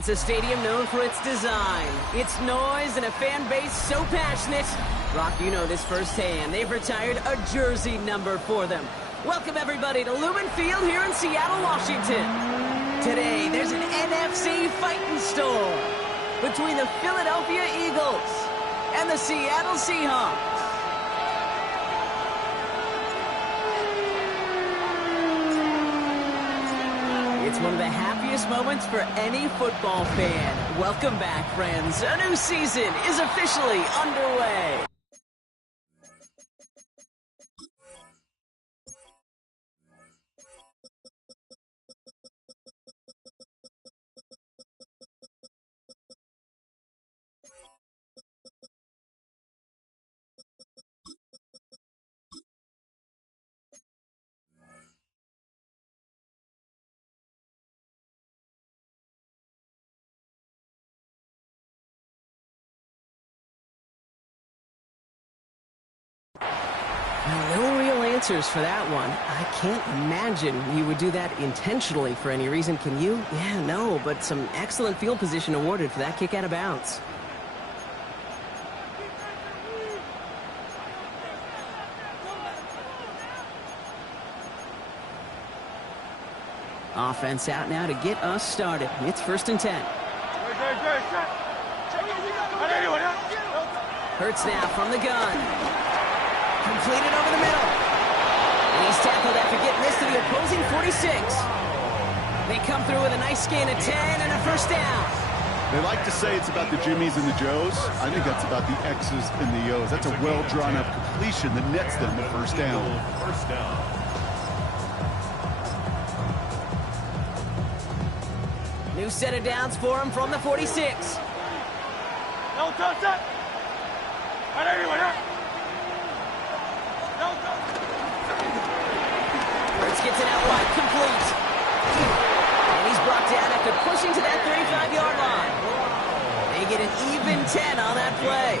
It's a stadium known for its design, its noise, and a fan base so passionate. Brock, you know this firsthand. They've retired a jersey number for them. Welcome, everybody, to Lumen Field here in Seattle, Washington. Today, there's an NFC fighting storm between the Philadelphia Eagles and the Seattle Seahawks. It's one of the happiest moments for any football fan. Welcome back, friends. A new season is officially underway. No real answers for that one. I can't imagine you would do that intentionally for any reason, can you? Yeah, no, but some excellent field position awarded for that kick out of bounds. Offense out now to get us started. It's 1st and 10. Hurts now from the gun. Completed over the middle. And he's tackled after getting this to the opposing 46. They come through with a nice gain of 10 and a 1st down. They like to say it's about the Jimmies and the Joes. I think that's about the X's and the O's. That's a well-drawn-up completion that nets them the 1st down. New set of downs for him from the 46. No touch that. Hurts gets it out wide, complete. And he's brought down after pushing to that 35-yard line. They get an even 10 on that play.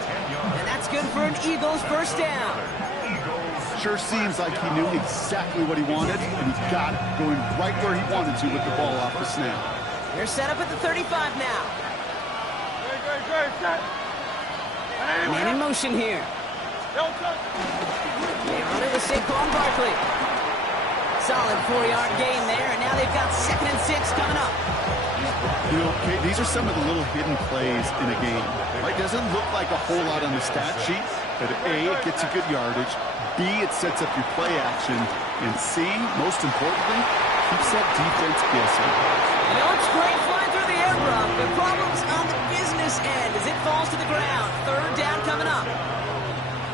And that's good for an Eagles 1st down. Sure seems like he knew exactly what he wanted, and he got it, going right where he wanted to with the ball off the snap. They're set up at the 35 now. Man in motion here. They run it with Saquon Barkley. Solid 4-yard gain there, and now they've got 2nd and 6 coming up. You know, okay, these are some of the little hidden plays in a game. Right? Doesn't look like a whole lot on the stat sheet, but A, it gets you good yardage. B, it sets up your play action. And C, most importantly, keeps that defense guessing. You know, it's great flying through the air, Brock, but problems on the business end as it falls to the ground. 3rd down coming up.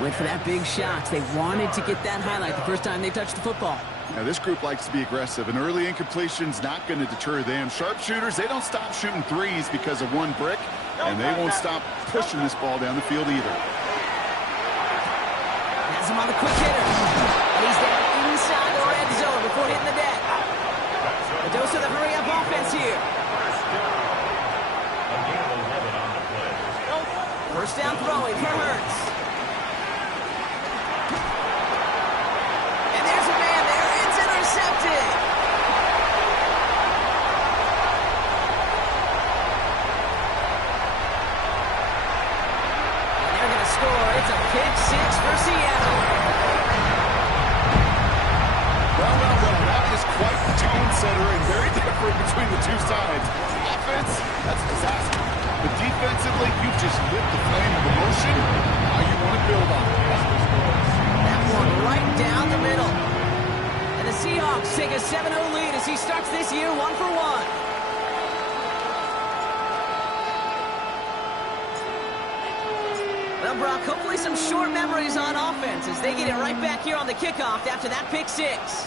Went for that big shot. They wanted to get that highlight the first time they touched the football. Now, this group likes to be aggressive. An early incompletion's not going to deter them. Sharpshooters, they don't stop shooting threes because of one brick, and they won't stop pushing this ball down the field either. Has him on the quick hitter. And he's down inside the red zone before hitting the deck. A dose of the hurry-up offense here. 1st down throwing for Hurts. And there's a man there. It's intercepted. And they're going to score. It's a pick 6 for Seattle. Well, that is quite the tone setter and very different between the two sides. Offense, that's a disaster. But defensively, you just lit the flame of emotion. Now you want to build on it. That one right down the middle. And the Seahawks take a 7-0 lead as he starts this year 1 for 1. Well, Brock, hopefully some short memories on offense as they get it right back here on the kickoff after that pick 6.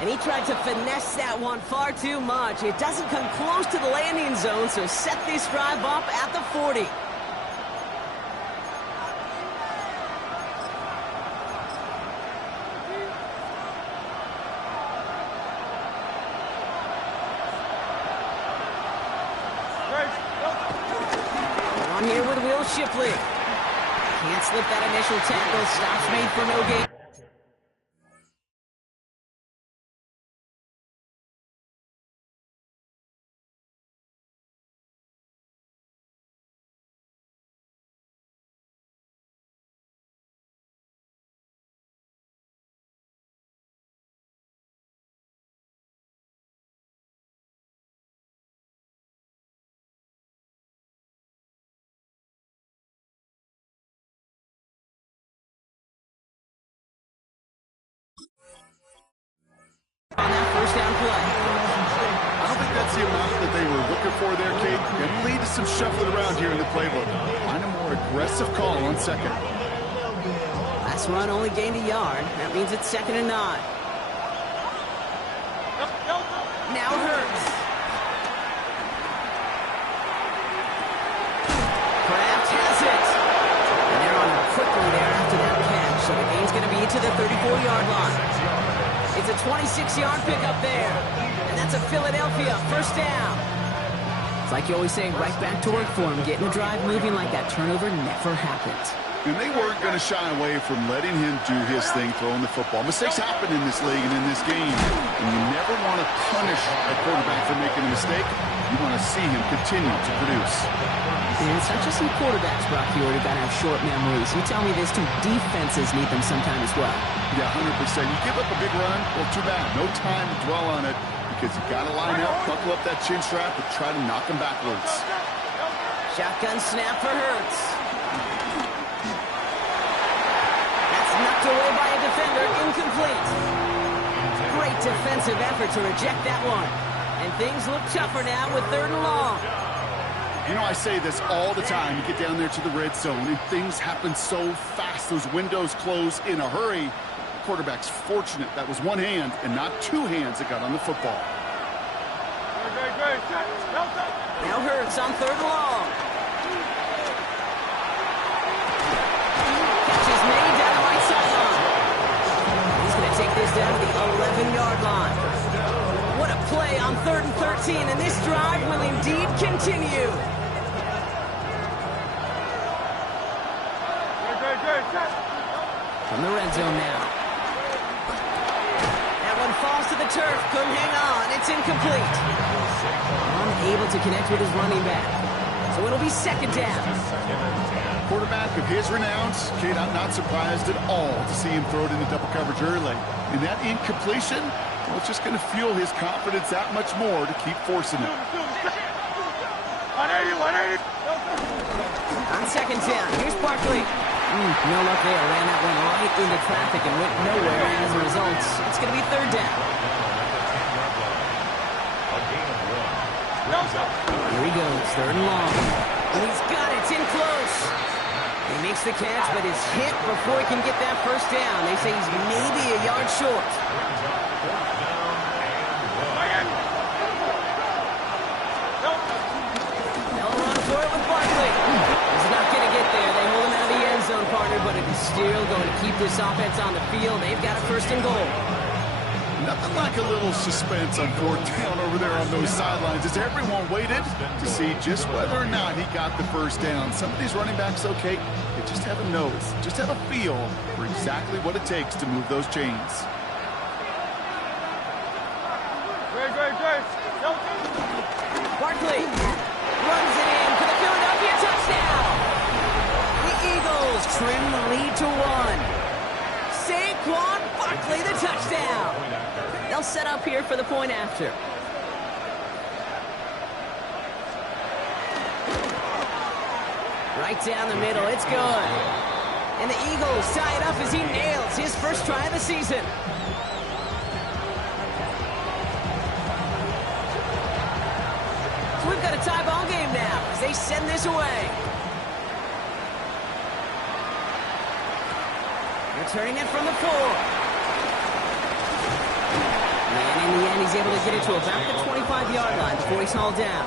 And he tried to finesse that one far too much. It doesn't come close to the landing zone, so set this drive up at the 40. On here with Will Shipley. Can't slip that initial tackle. Stops made for no gain. play. I don't think that's the amount that they were looking for there, Kate. Going to lead to some shuffling around here in the playbook. Find a more aggressive call on second. Last run only gained a yard. That means it's 2nd and 9. Now Hurts. Kraft has it. And they're on him quickly there after that catch. So the game's going to be to the 34-yard line. It's a 26-yard pickup there. And that's a Philadelphia first down. It's like you always say, right back to work for him. Getting the drive moving like that turnover never happened. And they weren't going to shy away from letting him do his thing, throwing the football. Mistakes happen in this league and in this game. And you never want to punish a quarterback for making a mistake. You want to see him continue to produce. And it's not just some quarterbacks, Brock, you already got to have short memories. You tell me this too, defenses need them sometime as well. Yeah, 100%. You give up a big run, well, too bad. No time to dwell on it because you got to line up, buckle up that chin strap, and try to knock him backwards. Shotgun snap for Hurts. Knocked away by a defender, incomplete. Great defensive effort to reject that one. And things look tougher now with 3rd and long. You know, I say this all the time. You get down there to the red zone, and things happen so fast. Those windows close in a hurry. The quarterback's fortunate that was one hand and not two hands that got on the football. Now Hurts on 3rd and long. Catch is made down the right sideline. He's going to take this down to the 11-yard line. What a play on 3rd and 13, and this drive will indeed continue. From the red zone now. That one falls to the turf. Couldn't hang on. It's incomplete. Unable to connect with his running back. So it'll be 2nd down. Quarterback of his renowns, Kate, I'm not surprised at all to see him throw it into double coverage early. And that incompletion, well, it's just going to fuel his confidence that much more to keep forcing it. 180. On 2nd down, here's Barkley. No luck there. Ran that one right into traffic and went nowhere. As a result, it's going to be 3rd down. Here he goes, 3rd and long. And he's got it. It's in close. He makes the catch, but is hit before he can get that first down. They say he's maybe a yard short. They'll run for it with Barkley. He's not going to get there. They hold him out of the end zone, partner, but it is still going to keep this offense on the field. They've got a 1st and goal. Nothing like a little suspense on 4th down over there on those sidelines as everyone waited to see just whether or not he got the first down. Some of these running backs, okay, they just have a nose, just have a feel for exactly what it takes to move those chains. Barkley runs it in for the Philadelphia touchdown. The Eagles trim the lead to 1. Saquon Barkley, the touchdown. They'll set up here for the point after. Right down the middle, it's good. And the Eagles tie it up as he nails his first try of the season. So we've got a tie ball game now as they send this away. Returning it from the 4. And in the end, he's able to get it to about the 25-yard line before he's hauled down.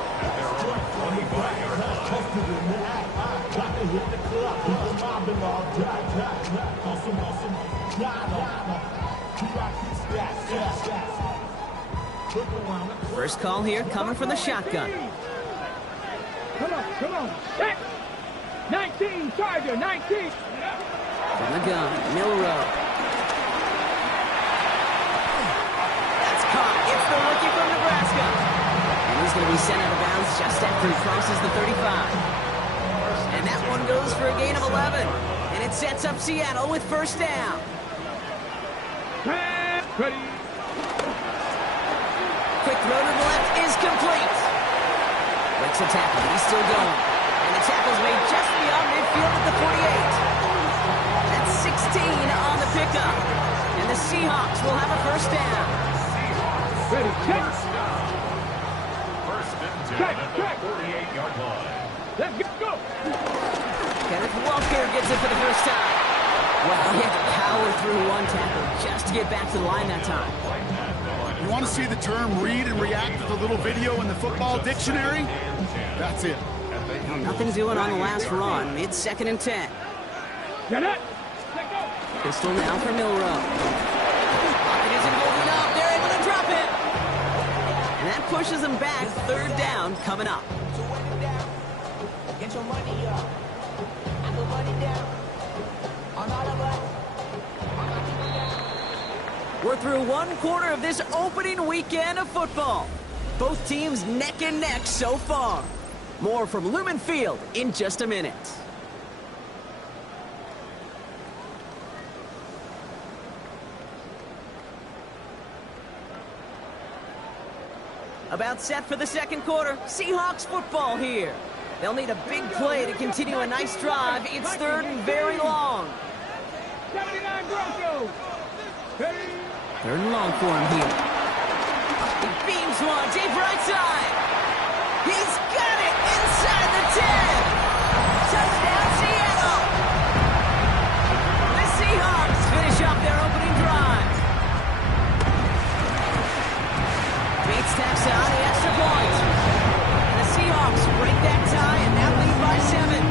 First call here coming from the shotgun. Come on. 19, Charger, 19. From the gun, Milrow. That's caught. It's the rookie from Nebraska. And he's going to be sent out of bounds just after he crosses the 35. And that one goes for a gain of 11. And it sets up Seattle with first down. Ready. Quick throw to the left is complete. Breaks a tackle. He's still going. And the tackle's made just beyond midfield at the 48. 16 on the pickup. And the Seahawks will have a first down. Ready, check. First and 10 Check, at the check. 48-yard line. Let's go. Kenneth Walker gets it for the first time. Well, he had to power through one tackle just to get back to the line that time. You want to see the term read and react with a little video in the football dictionary? That's it. Well, nothing doing on the last run. It's 2nd and 10. Get it. Let go. Pistol now for Milrow. Pocket isn't holding up. They're able to drop it. And that pushes them back. 3rd down coming up. Get your money up. I put money down on all of us. We're through 1 quarter of this opening weekend of football. Both teams neck and neck so far. More from Lumen Field in just a minute. About set for the 2nd quarter. Seahawks football here. They'll need a big play to continue a nice drive. It's 3rd and very long. 79 Broncos. Hey. 3rd and long for him here. He beams one deep right side. He's got it inside the 10. Touchdown Seattle. The Seahawks finish off their opening drive. Bates taps on the extra point. And the Seahawks break that tie and now lead by 7.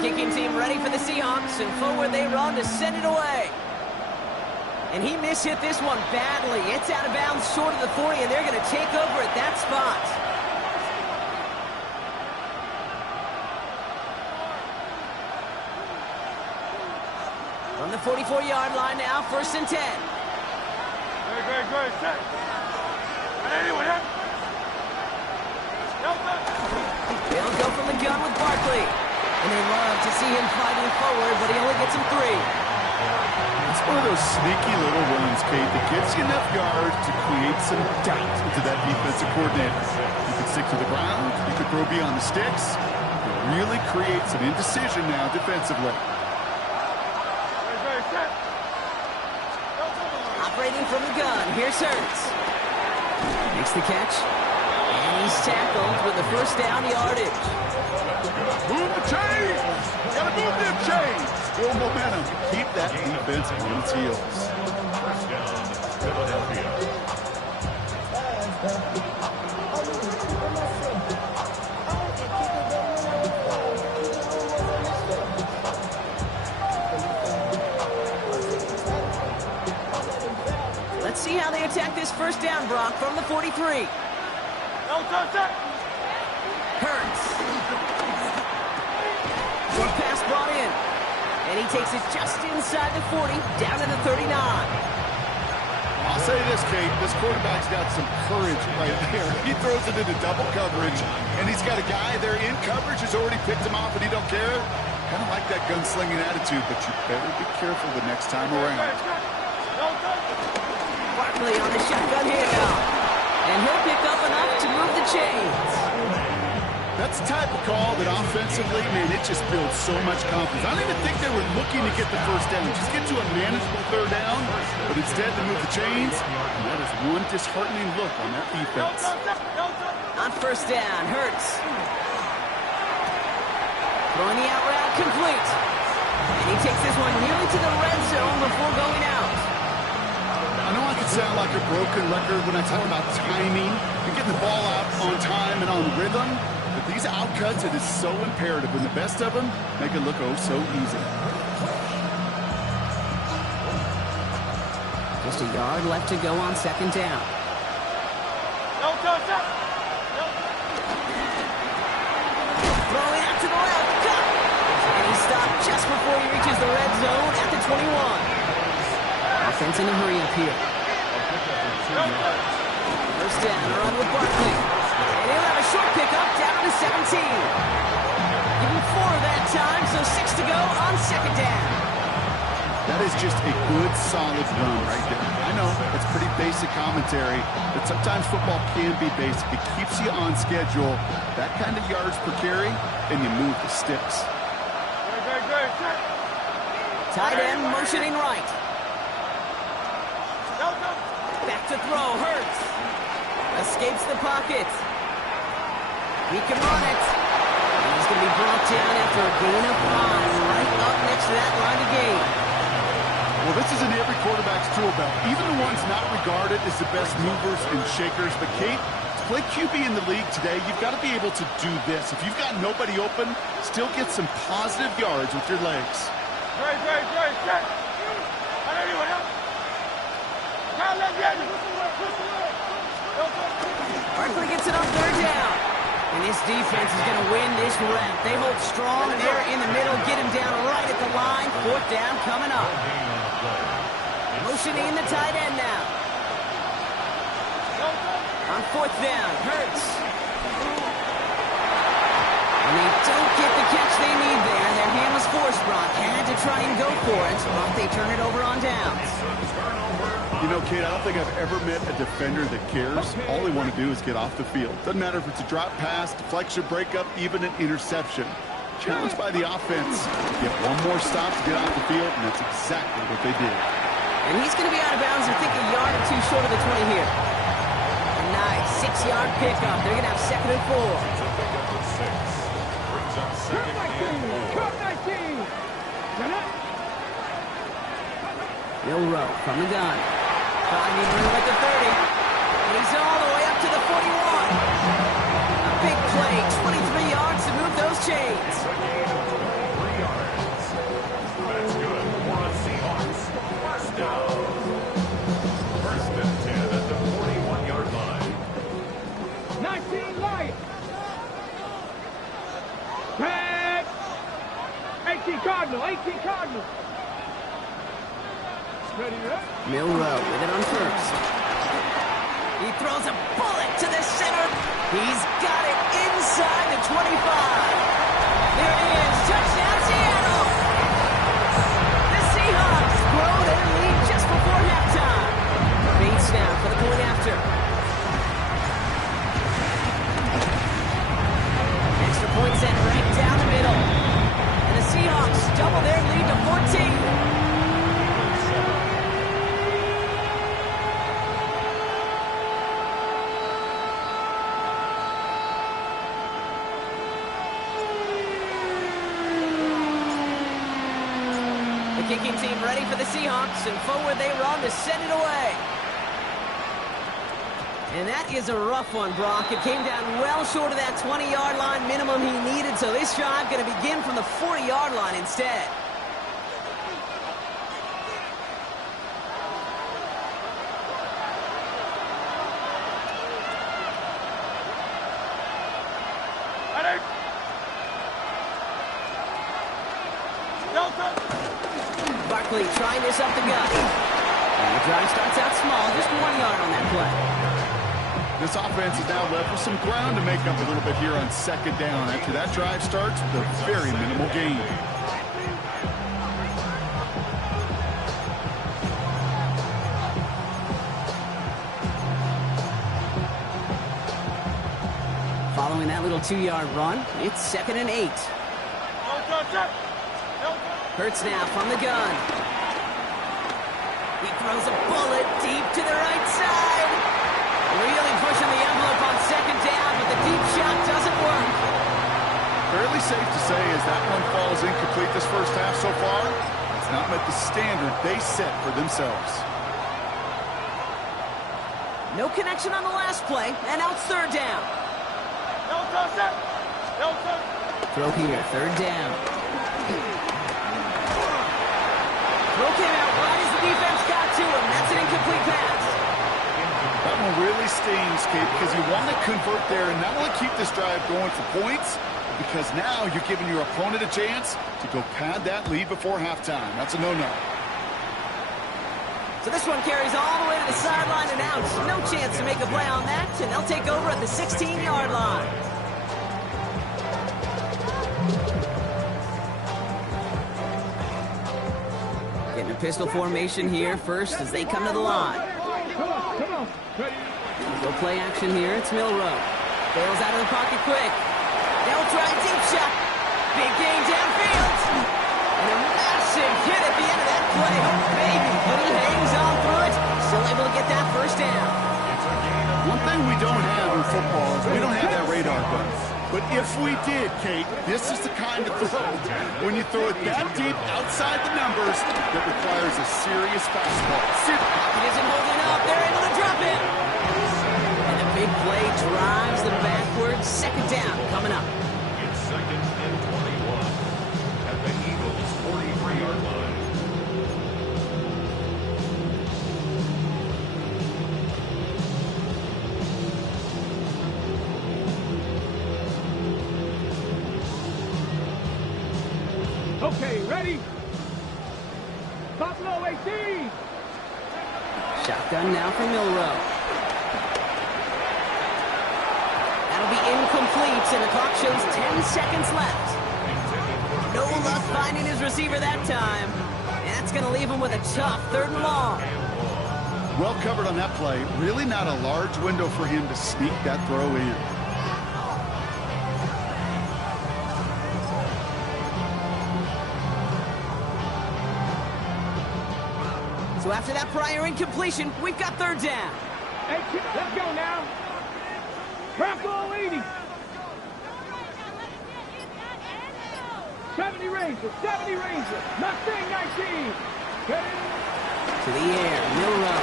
Kicking team ready for the Seahawks, and forward they run to send it away. And he mishit this one badly. It's out of bounds short of the 40, and they're going to take over at that spot. From the 44-yard line now, 1st and 10. Great. Check. Anyone? They'll go from the gun with Barkley. And they love to see him fighting forward, but he only gets him 3. It's one of those sneaky little runs, Kate, that gets you enough yards to create some doubt into that defensive coordinator. You can stick to the ground, you can throw beyond the sticks. It really creates an indecision now defensively. Operating from the gun, here's Hurts. Makes the catch. And he's tackled with the 1st down yardage. Move the chains! Gotta move them chains! Build momentum. Keep that defense on its heels. First down, Philadelphia. Let's see how they attack this 1st down, Brock, from the 43. Hurts. Short pass brought in. And he takes it just inside the 40, down to the 39. I'll say this, Kate. This quarterback's got some courage right there. He throws it into double coverage, and he's got a guy there in coverage who's already picked him off, and he don't care. Kind of like that gunslinging attitude, but you better be careful the next time around. Barkley on the shotgun handoff. And he'll pick up enough to move the chains. That's the type of call that offensively, man, it just builds so much confidence. I don't even think they were looking to get the 1st down. Just get to a manageable 3rd down, but instead they move the chains. And that is one disheartening look on that defense. On 1st down, Hurts. Throwing the out route complete. And he takes this one nearly to the red zone before going out. I know I can sound like a broken record when I talk about timing and getting the ball out on time and on rhythm, but these outcuts, it is so imperative, and the best of them make it look oh so easy. Just a yard left to go on 2nd down. Throwing out to the left, cut! And he stopped just before he reaches the red zone at the 21. Offense in a hurry up here. 1st down, a run with Barkley. And he'll have a short pickup down to 17. Give him 4 that time, so 6 to go on 2nd down. That That is just a good, solid run right there. I know, it's pretty basic commentary, but sometimes football can be basic. It keeps you on schedule, that kind of yards per carry, and you move the sticks. Tight end motioning right. Back to throw, Hurts. Escapes the pocket. He can run it. And he's going to be brought down after a gain of 5, right up next to that line of gain. Well, this is in every quarterback's tool belt. Even the ones not regarded as the best movers and shakers. But, Kate, to play QB in the league today, you've got to be able to do this. If you've got nobody open, still get some positive yards with your legs. Barkley gets it on 3rd down. And this defense is going to win this rep. They hold strong there in the middle, get him down right at the line. 4th down coming up. Motioning the tight end now. On 4th down, Hurts. And they don't get the catch they need there. Their hand was forced, Brock. Had to try and go for it, but they turn it over on downs. You know, Kate, I don't think I've ever met a defender that cares. All they want to do is get off the field. Doesn't matter if it's a drop pass, deflection, breakup, even an interception. Challenged by the offense. Get one more stop to get off the field, and that's exactly what they did. And he's going to be out of bounds, I think, a yard or 2 short of the 20 here. A nice 6-yard pickup. They're going to have 2nd and 4. Milrow from the gun. Finding room at the 30. And he's all the way up to the 41. A big play, 23 yards to move those chains. That's good for a Seahawks. First down. 1st and 10 at the 41-yard line. 19 Lions. Pass. 18 Cardinal. 18 Cardinal. Milrow with it on 1st. He throws a bullet to the center. He's got it inside the 25. There it is. Touchdown, Seattle. The Seahawks grow their lead just before halftime. Bates now for the point after. Extra point set right down the middle. And the Seahawks double their lead to 14. Kicking team ready for the Seahawks, and forward they run to send it away. And that is a rough one, Brock. It came down well short of that 20-yard line minimum he needed, so this drive going to begin from the 40-yard line instead. Barkley trying this up the gut. And the drive starts out small, just 1 yard on that play. This offense is now left with some ground to make up a little bit here on 2nd down. After that drive starts with a very minimal gain. Following that little 2-yard run, it's 2nd and 8. Hurts now from the gun. He throws a bullet deep to the right side. Really pushing the envelope on 2nd down, but the deep shot doesn't work. Fairly safe to say as that one falls incomplete this first half so far, it's not met the standard they set for themselves. No connection on the last play, and now it's 3rd down. Throw here, 3rd down. Throw came out right as the defense got to him. That's an incomplete pass. That one really stings, Kate, because you want to convert there and not only keep this drive going for points, because now you're giving your opponent a chance to go pad that lead before halftime. That's a no-no. So this one carries all the way to the sideline and out. No chance to make a play on that, and they'll take over at the 16-yard line. Getting a pistol formation here first as they come to the line. Come on. Ready? Go play action here. It's Milrow. Bails out of the pocket quick. They'll try a deep shot. Big gain downfield. And a massive hit at the end of that play. Oh, baby. But he hangs on through it. Still able to get that first down. One thing we don't have in football is we don't have that radar gun. But if we did, Kate, this is the kind of throw, when you throw it that deep outside the numbers, that requires a serious fastball. He isn't holding up. They're able to drop it. And the big play drives them backwards. Second down coming up. It's second and 21 at the Eagles' 43-yard line. Okay, ready? Buffalo 18. Shotgun now for Milrow. That'll be incomplete, and the clock shows 10 seconds left. No luck finding his receiver that time. And that's going to leave him with a tough 3rd and long. Well covered on that play. Really not a large window for him to sneak that throw in. So after that prior incompletion, we've got 3rd down. 18. Let's go now. Bronco 80. 70 Rangers. 70 Rangers. Mustang 19. Ready? To the air, Milrow.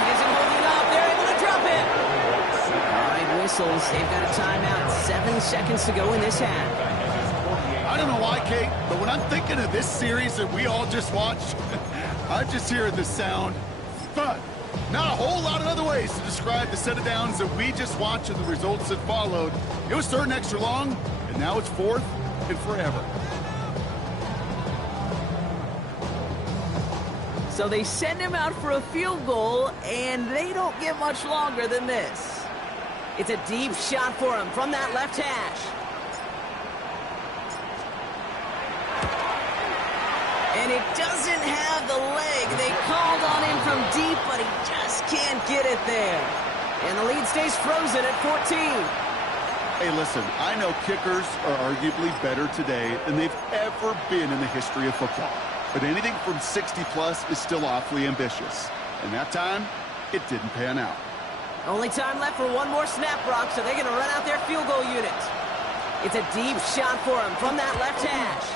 He isn't holding up. They're able to drop it. All right, whistles. They've got a timeout. 7 seconds to go in this half. I don't know why, Kate, but when I'm thinking of this series that we all just watched, I'm just hearing the sound thud. Not a whole lot of other ways to describe the set of downs that we just watched and the results that followed. It was 3rd and extra long, and now it's 4th and forever. So they send him out for a field goal, and they don't get much longer than this. It's a deep shot for him from that left hash. And it doesn't have the leg. They called on him from deep, but he just can't get it there. And the lead stays frozen at 14. Hey, listen, I know kickers are arguably better today than they've ever been in the history of football. But anything from 60-plus is still awfully ambitious. And that time, it didn't pan out. Only time left for one more snap, Brock, so they're going to run out their field goal unit. It's a deep shot for him from that left hash.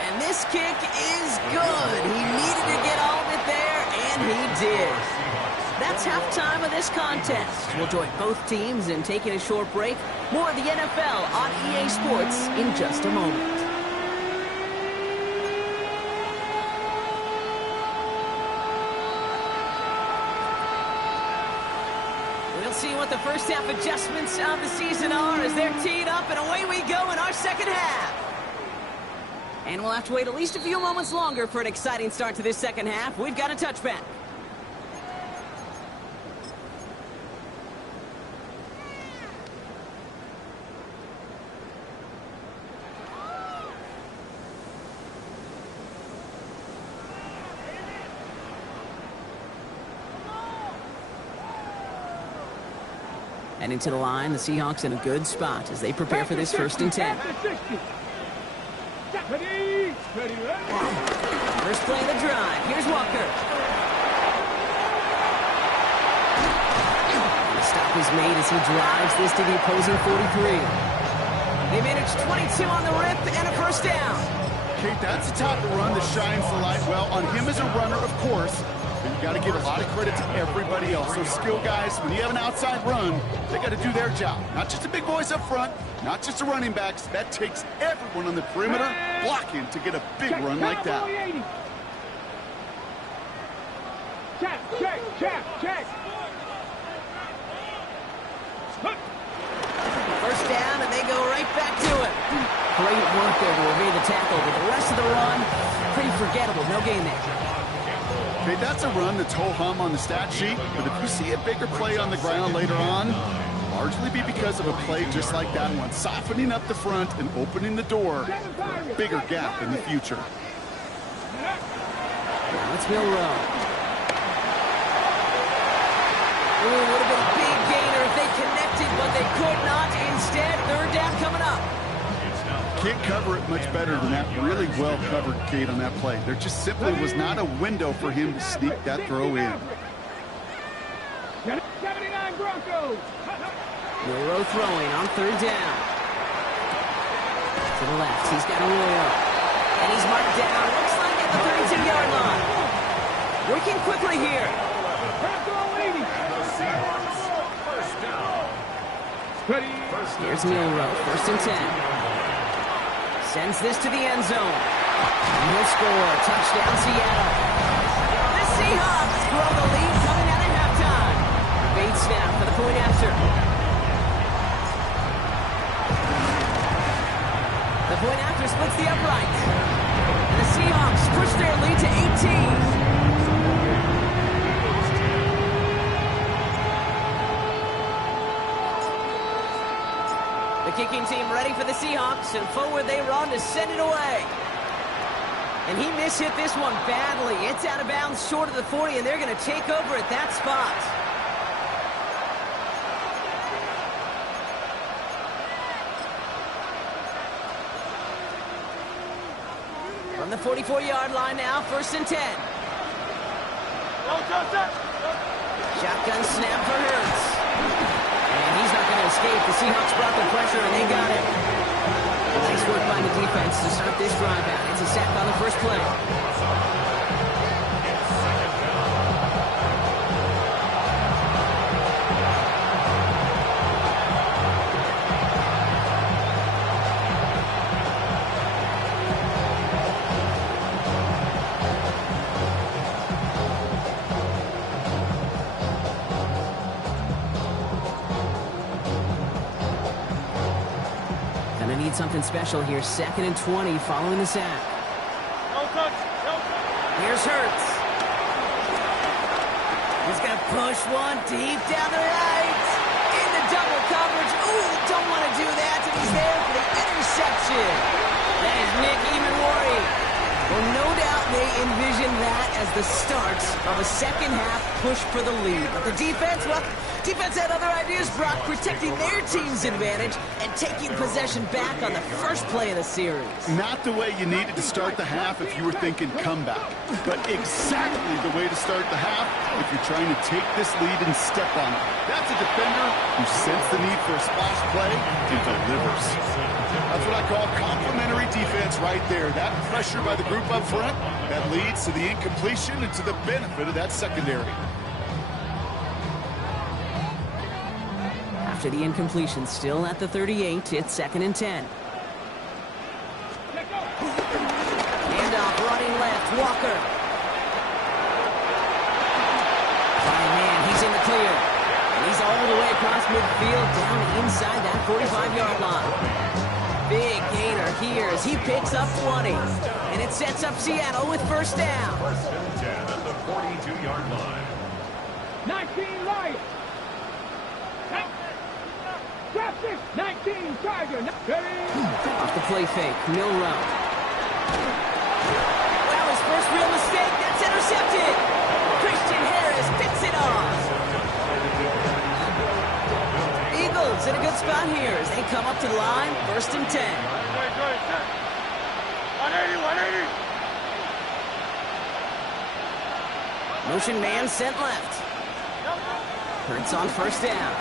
And this kick is good. He needed to get all of it there, and he did. That's halftime of this contest. We'll join both teams in taking a short break. More of the NFL on EA Sports in just a moment. We'll see what the first half adjustments of the season are as they're teed up, and away we go in our second half. And we'll have to wait at least a few moments longer for an exciting start to this second half. We've got a touchback. And into the line, the Seahawks in a good spot as they prepare for this 1st and 10. Ready? First play of the drive. Here's Walker. The stop is made as he drives this to the opposing 43. They manage 22 on the rip and a first down. Kate, that's the type of run that shines the light well on him as a runner, of course. But you got to give a lot of credit to everybody else. Those skill guys, when you have an outside run, they got to do their job. Not just the big boys up front, not just the running backs. That takes everyone on the perimeter blocking to get a big run like that. Check. First down, and they go right back to it. Great work there to evade the tackle, but the rest of the run, pretty forgettable. No gain there. Okay, that's a run that's ho-hum on the stat sheet, but if you see a bigger play on the ground later on, largely be because of a play just like that one, softening up the front and opening the door for a bigger gap in the future. Now it's Milrow. Ooh, would have been a big gainer if they connected, but they could not. Instead, third down coming up. Can't cover it much better than that. Really well covered, Kate, on that play. There just simply was not a window for him to sneak that throw in. 79 Broncos. Milrow throwing on third down. To the left, he's got Arroyo. And he's marked down. Looks like at the 32-yard line. Working quickly here. Here's Milrow, first and 10. Sends this to the end zone. And he'll score. Touchdown, Seattle. The Seahawks grow the lead coming out at halftime. Bait snap for the point after. The point after splits the upright. And the Seahawks push their lead to 18. The kicking team ready for the Seahawks, and forward they run to send it away. And he mishit this one badly. It's out of bounds short of the 40, and they're going to take over at that spot. From the 44-yard line now, first and 10. Shotgun snap for Hurts. And he's not going to escape. The Seahawks brought the pressure, and they got it. Nice work by the defense to start this drive out. It's a sack on the first play. Something special here. Second and 20 following the sack. No touch. Here's Hurts. He's going to push one deep down the right. Into double coverage. Ooh, don't want to do that. And he's there for the interception. That is Nick Emenwari. Well, no doubt they envision that as the start of a second half push for the lead. But the defense, well, defense had other ideas, Brock, protecting their team's advantage and taking possession back on the first play of the series. Not the way you needed to start the half if you were thinking comeback, but exactly the way to start the half if you're trying to take this lead and step on it. That's a defender who sensed the need for a splash play and delivers. That's what I call complementary defense right there. That pressure by the group up front, that leads to the incompletion and to the benefit of that secondary. After the incompletion, still at the 38, it's second and 10. Handoff, running left, Walker. Fine man, he's in the clear. And he's all the way across midfield, down inside that 45-yard line. Big gainer here as he picks up 20. And it sets up Seattle with first down. First and 10 at the 42-yard line. 19 right. Drop 19 Charger. Off the play fake, Milrow. Well, his first real mistake, that's intercepted. Christian Harris picks it off. Eagles in a good spot here as they come up to the line, first and 10. 180. Motion man sent left. Hurts on first down.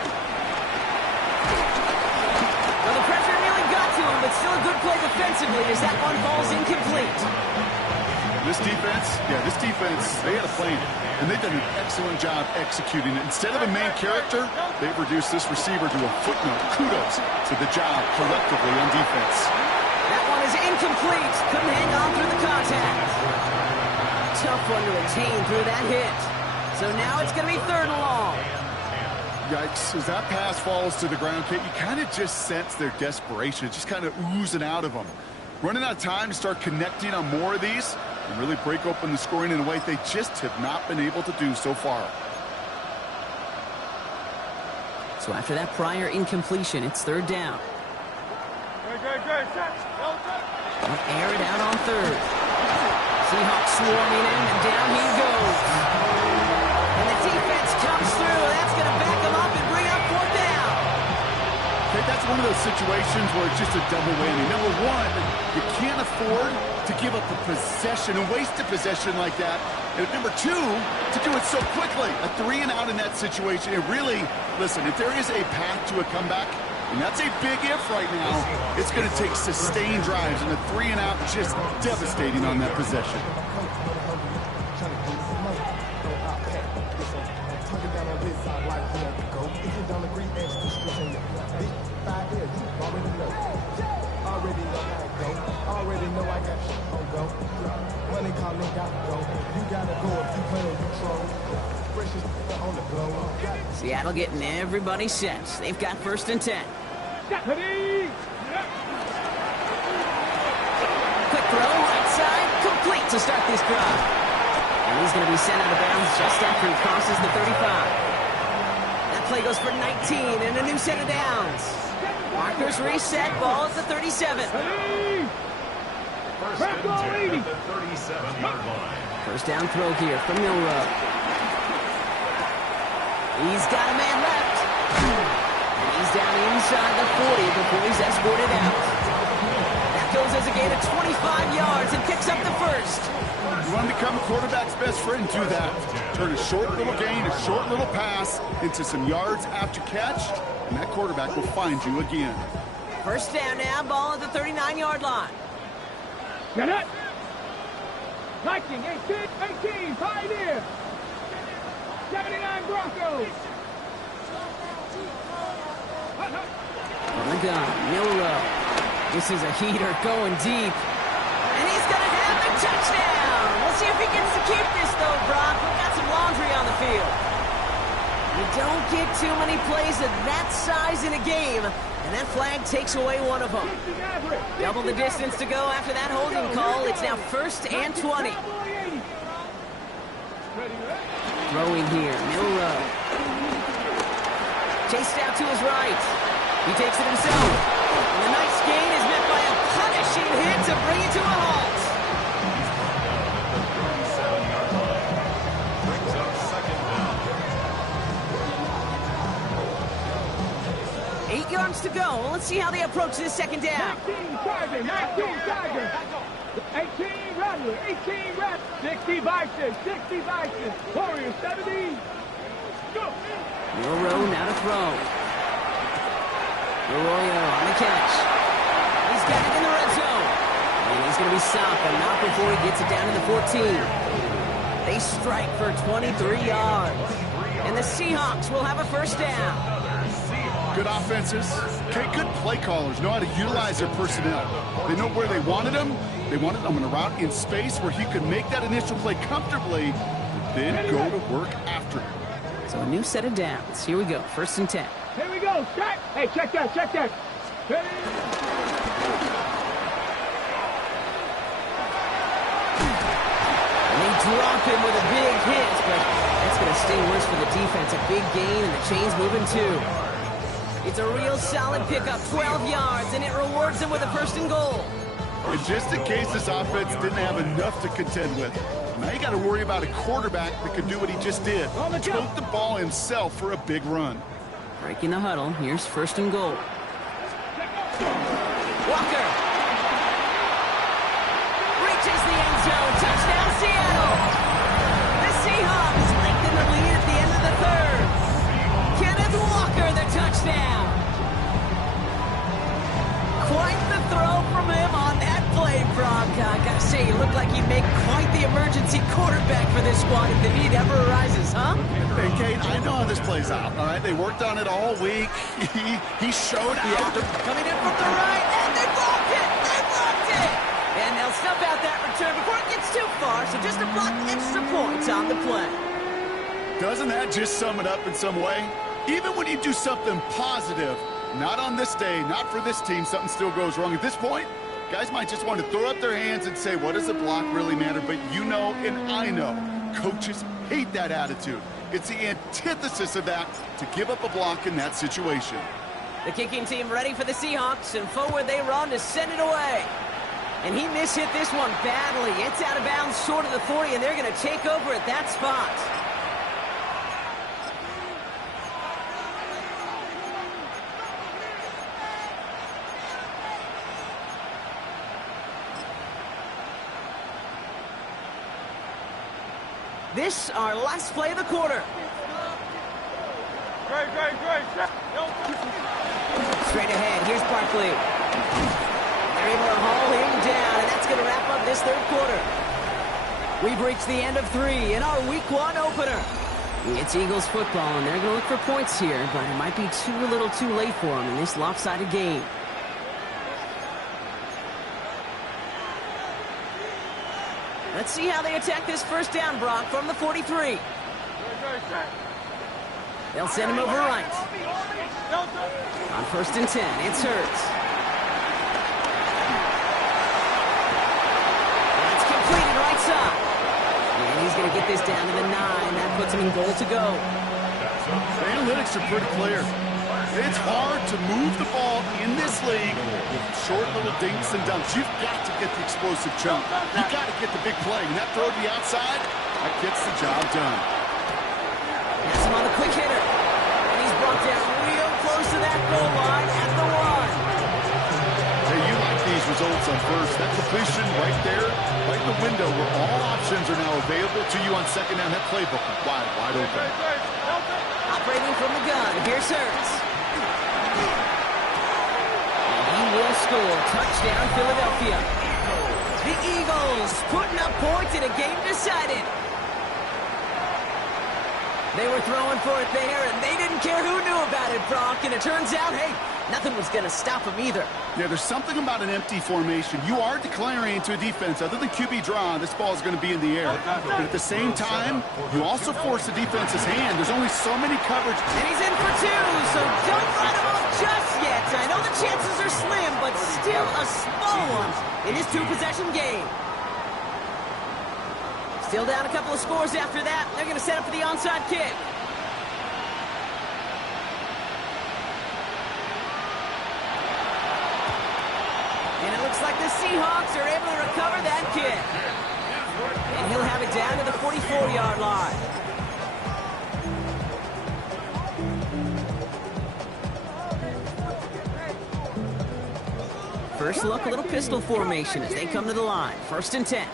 Well, the pressure nearly got to him, but still a good play defensively as that one falls incomplete. This defense, they had a plan, and they've done an excellent job executing it. Instead of a main character, they've reduced this receiver to a footnote. Kudos to the job collectively on defense. That one is incomplete. Couldn't hang on through the contact. Tough one to retain through that hit. So now it's going to be third and long. Yikes, as that pass falls to the ground, Kate, you kind of just sense their desperation. It's just kind of oozing out of them. Running out of time to start connecting on more of these and really break open the scoring in a way they just have not been able to do so far. So after that prior incompletion, it's third down. Air it out on third. Seahawks swarming him, and down he goes. And the defense comes through. That's going to back him up and bring up fourth down. Okay, that's one of those situations where it's just a double whammy. Number one, you can't afford to give up a possession, a wasted possession like that. And number two, to do it so quickly. A 3 and out in that situation. It really, listen, if there is a path to a comeback, and that's a big if right now, it's going to take sustained drives, and a 3 and out just devastating on that possession. Seattle getting everybody set. They've got 1st and 10. Quick throw, right side, complete to start this drive. And he's going to be sent out of bounds just after he crosses the 35. That play goes for 19 and a new set of downs. Markers reset, ball at the 37. First and 10 at the 37-yard line. First down throw here from Milrow. He's got a man left. And he's down inside the 40 before he's escorted out. That goes as a gain of 25 yards and picks up the first. You want to become a quarterback's best friend, do that. Turn a short little gain, a short little pass into some yards after catch, and that quarterback will find you again. First down now, ball at the 39-yard line. Get it. 19, 18, Pioneer. 79 Broncos. On the gun, Milrow. This is a heater going deep. And he's going to have a touchdown. We'll see if he gets to keep this, though, Brock. We've got some laundry on the field. You don't get too many plays of that size in a game, and that flag takes away one of them. Double the distance to go after that holding call. It's now 1st and 20. Throwing here, Milrow. Chased out to his right. He takes it himself. And the nice gain is met by a punishing hit to bring it to a halt. Brings up 2nd down. 8 yards to go. Let's see how they approach this 2nd down. 19 Tiger. 18 Rattler. 18 Rattler. 60 Bison. 60 Bison. Warriors 70. Go. Milrow now to throw. Arroyo on the catch. He's got it in the red zone. And he's going to be stopped, but not before he gets it down to the 14. They strike for 23 yards. And the Seahawks will have a 1st down. Good offenses. Okay, good play callers know how to utilize their personnel. They know where they wanted them. They wanted them on a route in space where he could make that initial play comfortably, but then go to work after. So a new set of downs. Here we go. 1st and 10. Here we go. Check. Hey, check that. Ready? And they drop him with a big hit, but that's going to sting worse for the defense. A big gain, and the chain's moving too. It's a real solid pickup, 12 yards, and it rewards them with a 1st and goal. And just in case this offense didn't have enough to contend with, now you got to worry about a quarterback that could do what he just did. Tote the ball himself for a big run. Breaking the huddle. Here's 1st and goal. Walker. Reaches the end zone. Touchdown, Seattle. The Seahawks lengthen the lead at the end of the 3rd. Kenneth Walker, the touchdown. Quite the throw from him on that play, Brock. I gotta say, he looked like he'd make quite the emergency quarterback for this squad if the need ever arises, huh? Hey, Kate, I know how this plays out, all right? They worked on it all week. He showed out. Coming in from the right, and they blocked it! They blocked it! And they'll snuff out that return before it gets too far, so just a block extra points on the play. Doesn't that just sum it up in some way? Even when you do something positive, not on this day, not for this team, something still goes wrong. At this point, guys might just want to throw up their hands and say, what does the block really matter? But you know, and I know, coaches hate that attitude. It's the antithesis of that, to give up a block in that situation. The kicking team ready for the Seahawks, and forward they run to send it away. And he mishit this one badly. It's out of bounds short of the 40, and they're going to take over at that spot. This, our last play of the quarter. Great. Straight ahead, here's Barkley. They're able to haul him down, and that's going to wrap up this third quarter. We've reached the end of 3 in our Week 1 opener. It's Eagles football, and they're going to look for points here, but it might be a little too late for them in this lopsided game. Let's see how they attack this first down, Brock, from the 43. They'll send him over right. On 1st and 10, it's Hurts. It's completed right side. And he's going to get this down to the 9. That puts him in goal to go. The analytics are pretty clear. It's hard to move the ball in this league with short little dinks and dumps. You've got to get the explosive chunk. You've got to get the big play. And that throw to the outside, that gets the job done. Has him on the quick hitter. And he's brought down real close to that goal line at the 1. Hey, you like these results on first. That completion right there, right in the window where all options are now available to you on second down. That playbook is wide open. Operating from the gun, here's Hurts. And he will score. Touchdown, Philadelphia. The Eagles putting up points in a game decided. They were throwing for it there, and they didn't care who knew about it, Brock. And it turns out, hey, nothing was going to stop them either. Yeah, there's something about an empty formation. You are declaring to a defense, other than QB draw, this ball is going to be in the air. But at the same time, you also force the defense's hand. There's only so many coverage. And he's in for 2, so don't write him off just yet. I know the chances are slim, but still a small one in this 2-possession game. Still down a couple of scores after that. They're going to set up for the onside kick. And it looks like the Seahawks are able to recover that kick. And he'll have it down to the 44-yard line. First look, a little pistol formation as they come to the line. 1st and 10.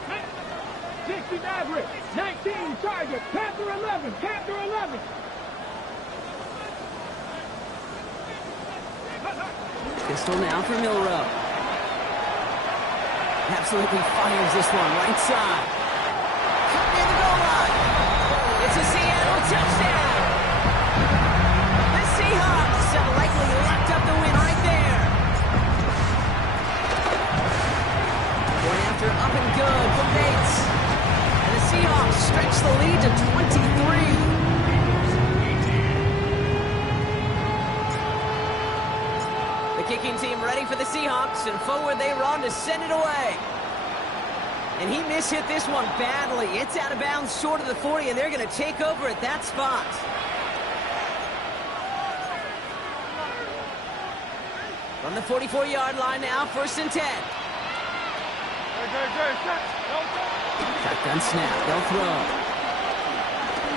60 average, 19 target, Panther 11, Panther 11. Pistol now for Milrow. Absolutely fires this one, right side. Cut near the goal line. It's a Seattle touchdown. The Seahawks have likely locked up the win right there. Going after up and good from Bates. And the Seahawks stretch the lead to 23. Kicking team ready for the Seahawks, and forward they run to send it away. And he mishit this one badly. It's out of bounds short of the 40, and they're going to take over at that spot. From the 44-yard line now, 1st and 10. Shotgun snap, they'll throw.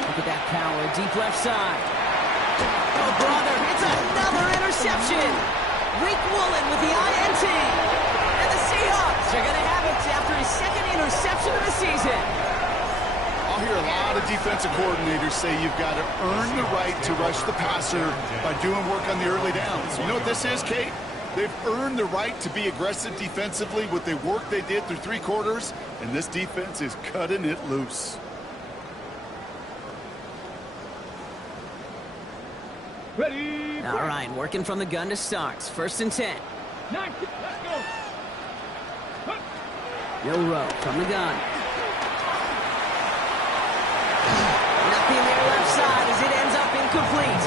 Look at that power, deep left side. Oh, brother, it's another interception. Rick Woolen with the INT. And the Seahawks are going to have it after his 2nd interception of the season. I'll hear a lot of defensive coordinators say you've got to earn the right to rush the passer by doing work on the early downs. You know what this is, Kate? They've earned the right to be aggressive defensively with the work they did through 3 quarters, and this defense is cutting it loose. Ready. All right, working from the gun to start. 1st and 10. 19, let's go. Milrow from the gun. Nothing there left side as it ends up incomplete.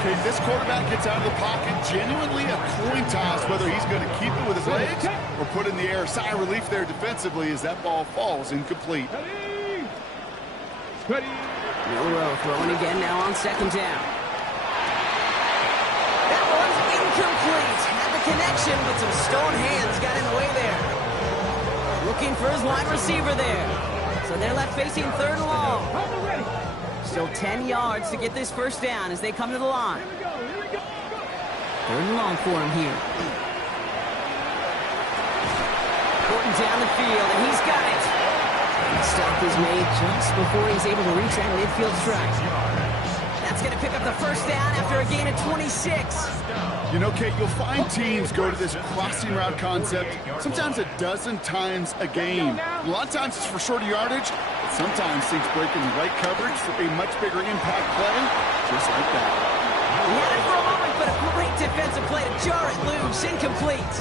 Okay, this quarterback gets out of the pocket, genuinely a coin toss whether he's going to keep it with his legs or put it in the air. Sigh of relief there defensively as that ball falls incomplete. Ready. Milrow throwing again now on 2nd down. That one's incomplete. Had the connection, but some stone hands got in the way there. Looking for his wide receiver there. So they're left facing third and long. Still 10 yards to get this first down as they come to the line. Third and long for him here. Porting down the field, and he's got it. And the stop is made just before he's able to reach that midfield strike. That's going to pick up the first down after a gain of 26. You know, Kate, you'll find teams go to this crossing route concept sometimes a dozen times a game. A lot of times it's for shorter yardage, but sometimes things break in the right coverage for a much bigger impact play, just like that. He had it for a moment, but a great defensive play to jar it loose, incomplete.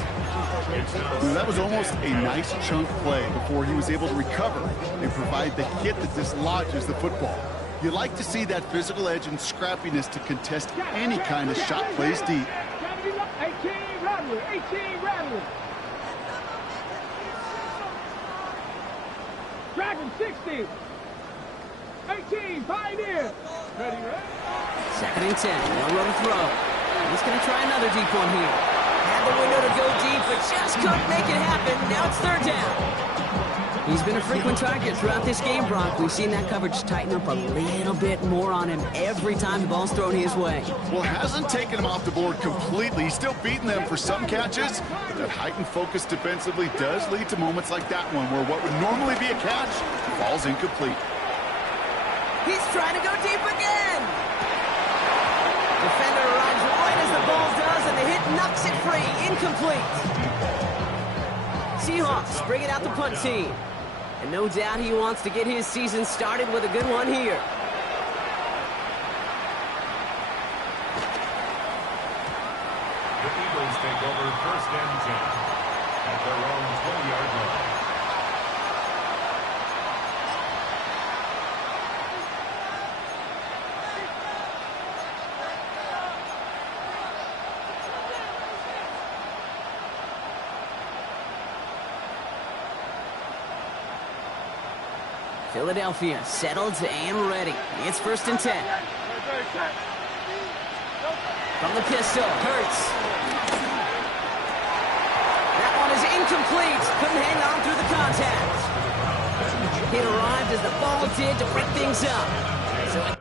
That was almost a nice chunk play before he was able to recover and provide the hit that dislodges the football. You like to see that physical edge and scrappiness to contest any kind of shot plays deep. 18 Rattler, 18 Rattler. Dragon 60. 18 Pioneer. Ready, right? Second and 10, no room to throw. He's going to try another deep one here. Had the window to go deep, but just couldn't make it happen. Now it's third down. He's been a frequent target throughout this game, Brock. We've seen that coverage tighten up a little bit more on him every time the ball's thrown his way. Well, hasn't taken him off the board completely. He's still beating them for some catches, but that heightened focus defensively does lead to moments like that one where what would normally be a catch falls incomplete. He's trying to go deep again. Defender arrives right as the ball does, and the hit knocks it free. Incomplete. Seahawks bring it out the punt team. And no doubt he wants to get his season started with a good one here. The Eagles take over first and 10 at their own 20-yard line. Philadelphia settled and ready. It's first and 10. From the pistol, Hurts. That one is incomplete. Couldn't hang on through the contact. It arrived as the ball did to break things up. So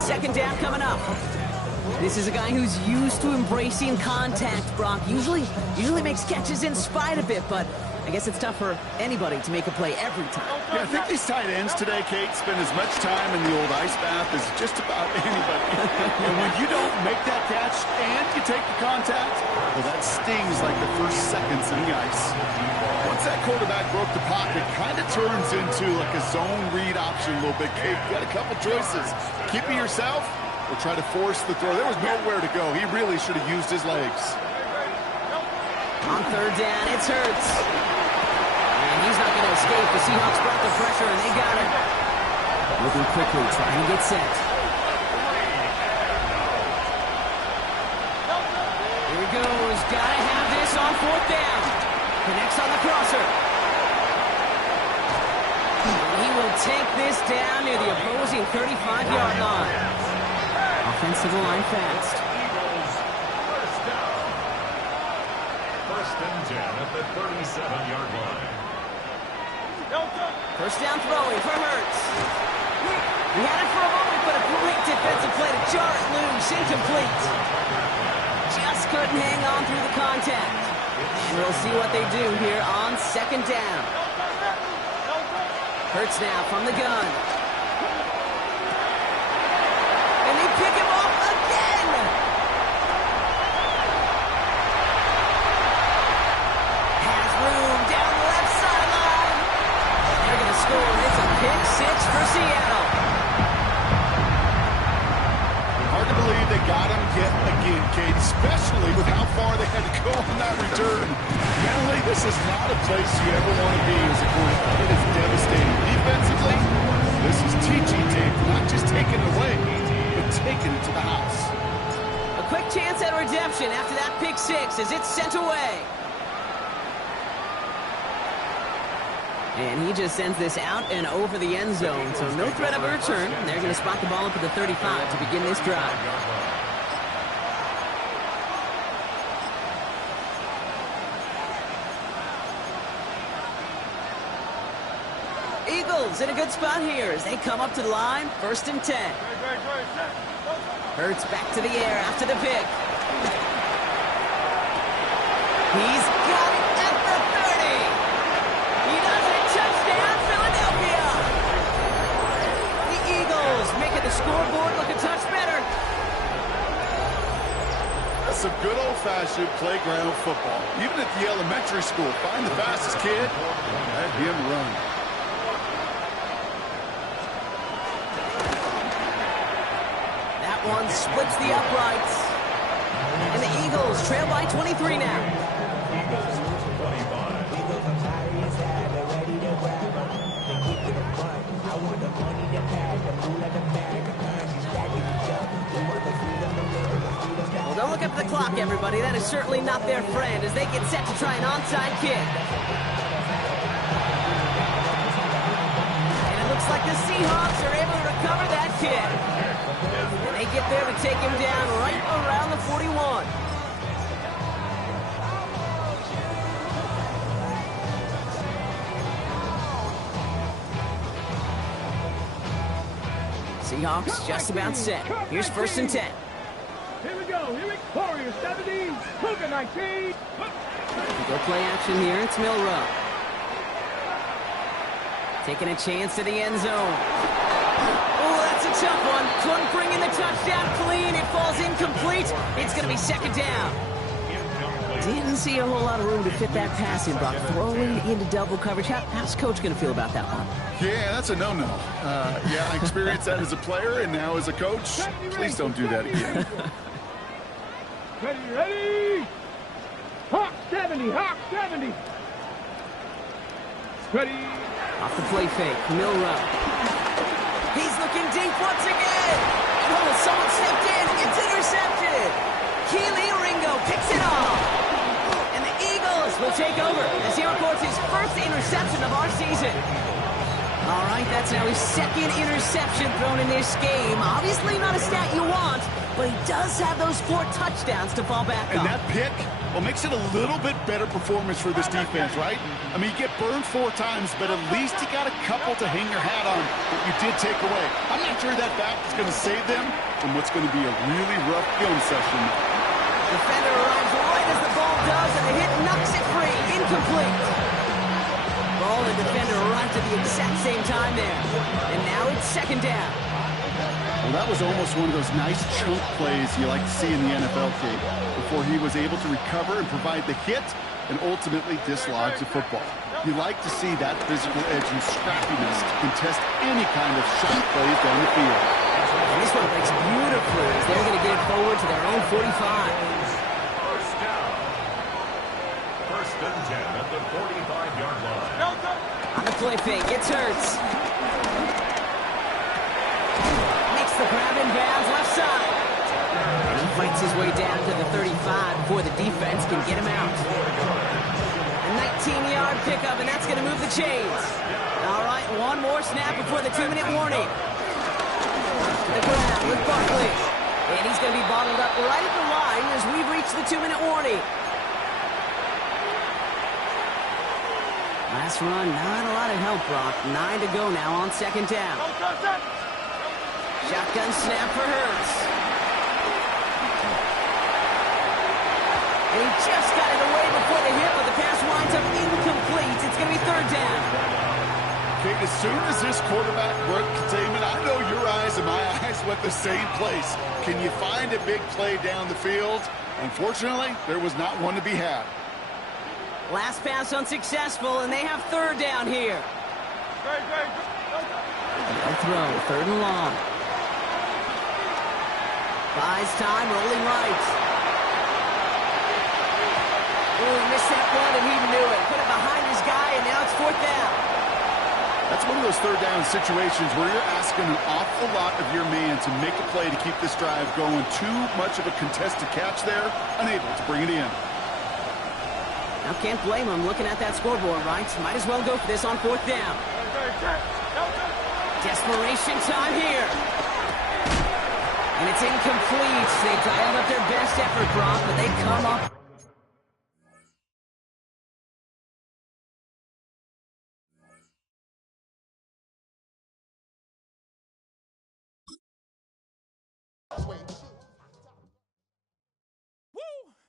second down coming up. This is a guy who's used to embracing contact, Brock. Usually makes catches in spite of it, but I guess it's tough for anybody to make a play every time. Yeah, I think these tight ends today, Kate, spend as much time in the old ice bath as just about anybody. And when you don't make that catch and you take the contact, well, that stings like the first seconds in the ice. Once that quarterback broke the pocket, kind of turns into like a zone read option a little bit, Kate. You got a couple choices. Keep it yourself or try to force the throw. There was nowhere to go. He really should have used his legs. On third down, it's Hurts. And he's not going to escape. The Seahawks brought the pressure, and they got it. Moving quickly, trying to get set. Here he goes. Got to have this on fourth down. Connects on the crosser. He will take this down near the opposing 35-yard line. Offensive line fast. Eagles, first down. First and 10 at the 37-yard line. First down throwing for Hurts. He had it for a moment, but a great defensive play to jar it loose. Incomplete. Just couldn't hang on through the contact. And we'll see what they do here on second down. Hurts now from the gun. especially with how far they had to go on that return. Mentally, this is not a place you ever want to be as a quarterback. It is devastating. Defensively, this is teaching tape, not just taking it away, but taking it to the house. A quick chance at redemption after that pick six as it's sent away. And he just sends this out and over the end zone, so no threat of a return. They're going to spot the ball up at the 35 to begin this drive. Eagles in a good spot here as they come up to the line, 1st and 10. Hurts back to the air after the pick. He's got it at the 30. He does it. Touchdown, Philadelphia. The Eagles making the scoreboard look a touch better. That's some good old-fashioned playground football. Even at the elementary school, find the fastest kid, let him run. That one splits the uprights. And the Eagles trail by 23 now. Well, don't look up at the clock, everybody. That is certainly not their friend as they get set to try an onside kick. And it looks like the Seahawks are able to recover that kick. And they get there to take him down right around the 41. Seahawks just about set. Here's 1st and 10. Here we go. Here we go. Warriors 70. Cougar 19. Go play action here. It's Milrow. Taking a chance to the end zone. Oh, that's a tough one. Couldn't bring in the touchdown clean. It falls incomplete. It's going to be 2nd down. Didn't see a whole lot of room to fit that pass in, Brock. Throwing into double coverage. How's Coach going to feel about that one? Yeah, that's a no-no. Yeah, I experienced that as a player and now as a coach. Please don't do that again. Ready? Hawk 70. Hawk 70. Ready? Off the play fake. Milrow. He's looking deep once again. Oh, someone stepped in. It's intercepted. Keely Ringo picks it off. And the Eagles will take over as he records his 1st interception of our season. All right, that's now his 2nd interception thrown in this game. Obviously not a stat you want, but he does have those 4 touchdowns to fall back on. And that pick, well, makes it a little bit better performance for this defense, right? I mean, you get burned 4 times, but at least you got a couple to hang your hat on that you did take away. I'm not sure that back is going to save them from what's going to be a really rough film session. Defender arrives right as the ball does, and the hit knocks it free. Incomplete. Ball and defender arrived at the exact same time there. And now it's 2nd down. Well, that was almost one of those nice chunk plays you like to see in the NFL tape before he was able to recover and provide the hit and ultimately dislodge the football. You like to see that physical edge and scrappiness to contest any kind of shot plays down the field. And this one breaks beautifully as they're going to get it forward to their own 45. 1st down. 1st and 10 at the 45-yard line. On the play fake, it's Hurts. Makes the grab in bounds left side. And he fights his way down to the 35 before the defense can get him out. A 19-yard pickup, and that's going to move the chains. All right, one more snap before the 2-minute warning. The ground with Barkley. And he's going to be bottled up right at the line as we've reached the 2-minute warning. Last run, not a lot of help, Brock. 9 to go now on 2nd down. Shotgun snap for Hurts. And he just got it away before the hit, but the pass winds up incomplete. It's going to be 3rd down. Okay, as soon as this quarterback broke containment, I know your eyes and my eyes went the same place. Can you find a big play down the field? Unfortunately, there was not one to be had. Last pass unsuccessful, and they have 3rd down here. No throw, 3rd and long. Buys time, rolling right. That's one of those third down situations where you're asking an awful lot of your man to make a play to keep this drive going. Too much of a contested catch there, unable to bring it in. Now, can't blame him looking at that scoreboard, right? Might as well go for this on 4th down. Desperation time here. And it's incomplete. They dialed up their best effort, Brock, but they come up.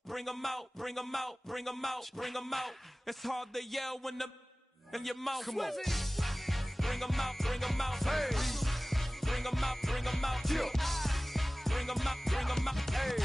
Bring 'em out, bring 'em out, bring 'em out, bring 'em out. It's hard to yell when the in your mouth. Come on. Bring 'em out, bring 'em out. Hey. Bring 'em out, bring 'em out. Bring 'em out, bring 'em out. Hey.